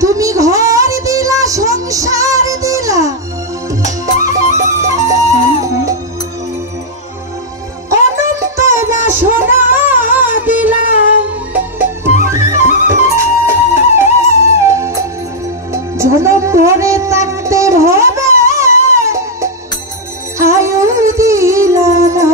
তুমি ঘর দিলা সংসার দিলা অনন্ত বাসনা দিলা জনম ভরে থাকতে ভাবে আয়ু দিলা না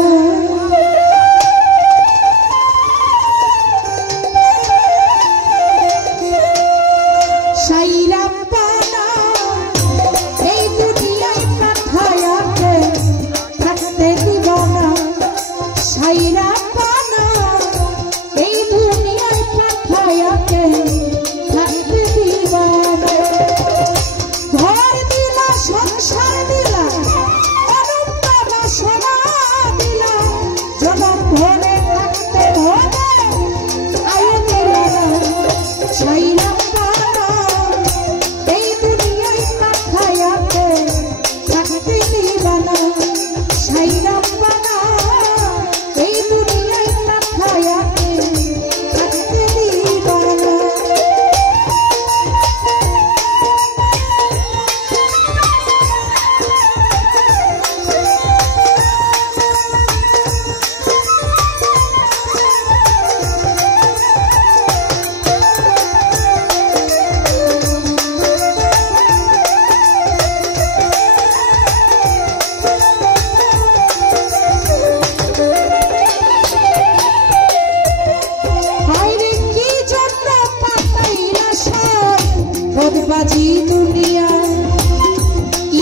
बाजी दुनिया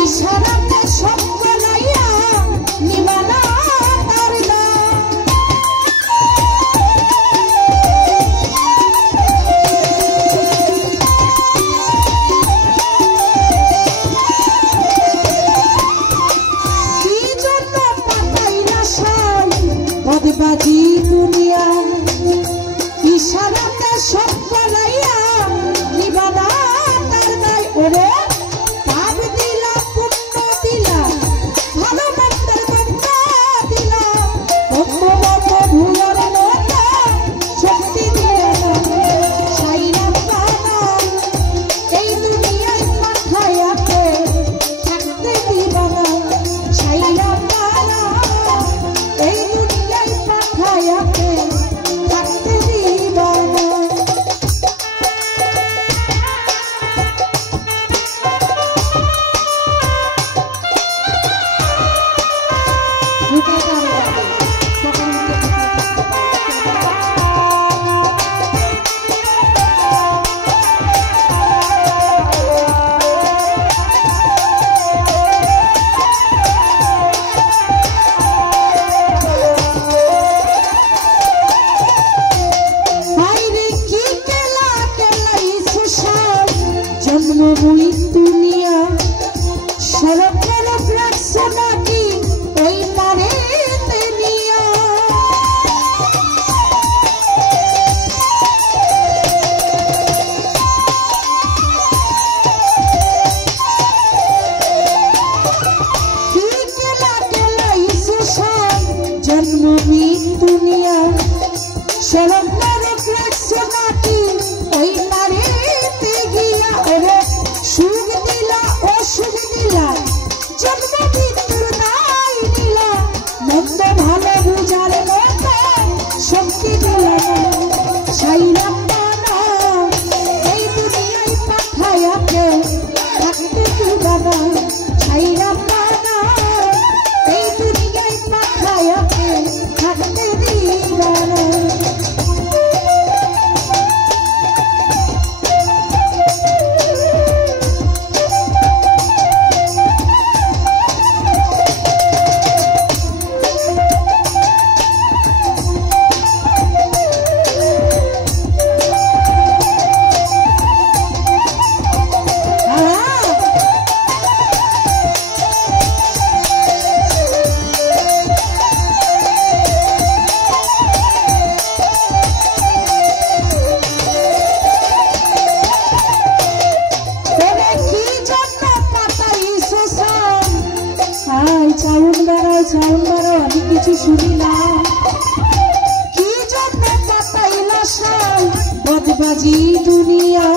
इशारा में सब बनाया निवाला करना की जन्म पताई ना साई बदबाजी दुनिया इशारा में सब बनाया निवाला ओरे पाप दिला पुण्य दिला भालो मंत्र मंत्र दिला भक्तो भक्तो भूलार लोटा शक्ति दिला साईरा पाना এই দুনিয়ায় পাঠায়াতে থাকতে দিবা না সাইরা পানা এই দুনিয়ায় পাঠায়াতে থাকতে দিবা না जन्मभूमि दुनिया सड़क सड़क रखছো নাকি ওই পারেতে নিয়া কি কেলা কেলাইছো সব জন্মভূমি দুনিয়া সড়ক সড়ক রাখছো নাকি ওই পারেতে গিয়া ওরে সুখ দিলা অসুখ দিলা জন্ম মৃত্যুর নাই দিলা মন্দ ভালো বুঝার মতো শক্তি দিলা সাইরা পানা এই দুনিয়ায় পাঠায়াকে থাকতে দিবা না সাইরা পানা এই দুনিয়ায় পাঠায়াকে থাকতে দিবা না बदबाजी दुनिया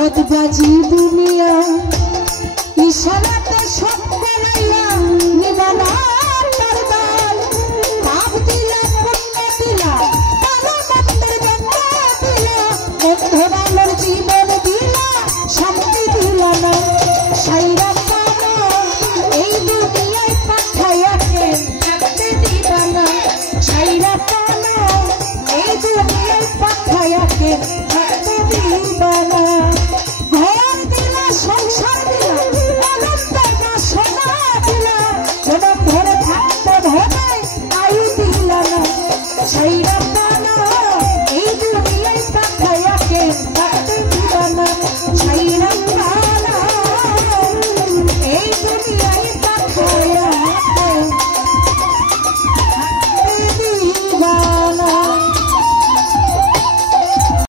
অতবাজি দুনিয়া